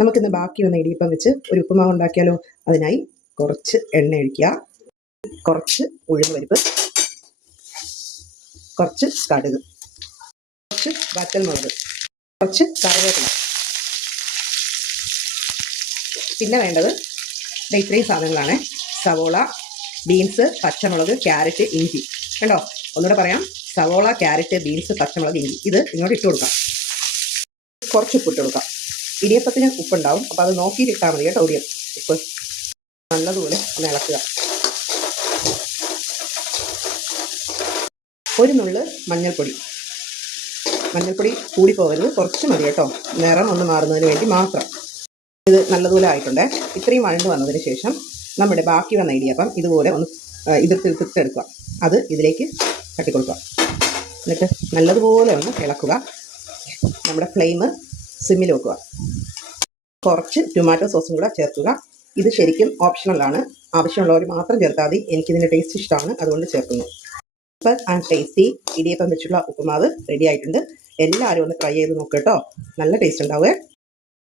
നമുക്കിന്ന് ബാക്കി വന്ന ഇടിയപ്പം വെച്ച് ഒരു ഉപ്പുമാവ് ഉണ്ടാക്കിയാലോ? അതിനായി കുറച്ച് എണ്ണ ഒഴിക്കുക, കുറച്ച് ഉഴുന്ന് പരിപ്പ്, കുറച്ച് കടുക്, കുറച്ച് വറ്റൽമുളക്, കുറച്ച് കറിവേപ്പില. പിന്നെ വേണ്ടത് ഇത്രയും സാധനങ്ങളാണ്: സവോള, ബീൻസ്, പച്ചമുളക്, ക്യാരറ്റ്, ഇഞ്ചി. കണ്ടോ? ഒന്നുകൂടെ പറയാം: സവോള, ക്യാരറ്റ്, ബീൻസ്, പച്ചമുളക്, ഇഞ്ചി. ഇത് ഇങ്ങോട്ട് ഇട്ട് കൊടുക്കാം. കുറച്ച് ഉപ്പിട്ട് കൊടുക്കാം. ഇടിയപ്പത്തിന് ഉപ്പുണ്ടാവും, അപ്പോൾ അത് നോക്കിയിട്ട് ഇട്ടാൽ മതി കേട്ടോ. ഉപ്പ് നല്ലതുപോലെ ഒന്ന് ഇളക്കുക. ഒരു നുള്ള് മഞ്ഞൾപ്പൊടി. മഞ്ഞൾപ്പൊടി കൂടി പോകരുത്, കുറച്ച് മതി കേട്ടോ. നിറം ഒന്ന് മാറുന്നതിന് വേണ്ടി മാത്രം. ഇത് നല്ലതുപോലെ ആയിട്ടുണ്ട്. ഇത്രയും വഴണ്ട് വന്നതിന് ശേഷം നമ്മുടെ ബാക്കി വന്ന ഇടിയപ്പം ഇതുപോലെ ഒന്ന് ഇതിർത്തെടുക്കുക. അത് ഇതിലേക്ക് തട്ടിക്കൊടുക്കുക. എന്നിട്ട് നല്ലതുപോലെ ഒന്ന് ഇളക്കുക. നമ്മുടെ ഫ്ലെയിം സിമ്മിൽ വെക്കുക. കുറച്ച് ടൊമാറ്റോ സോസും കൂടെ ചേർക്കുക. ഇത് ശരിക്കും ഓപ്ഷണലാണ്, ആവശ്യമുള്ളവർ മാത്രം ചേർത്താൽ മതി. എനിക്കിതിൻ്റെ ടേസ്റ്റ് ഇഷ്ടമാണ്, അതുകൊണ്ട് ചേർക്കുന്നു. സൂപ്പർ ആൻഡ് ടേസ്റ്റി ഇടിയപ്പം വെച്ചുള്ള ഉപ്പുമാവ് റെഡി ആയിട്ടുണ്ട്. എല്ലാവരും ഒന്ന് ട്രൈ ചെയ്ത് നോക്കുക കേട്ടോ. നല്ല ടേസ്റ്റ് ഉണ്ടാവുക.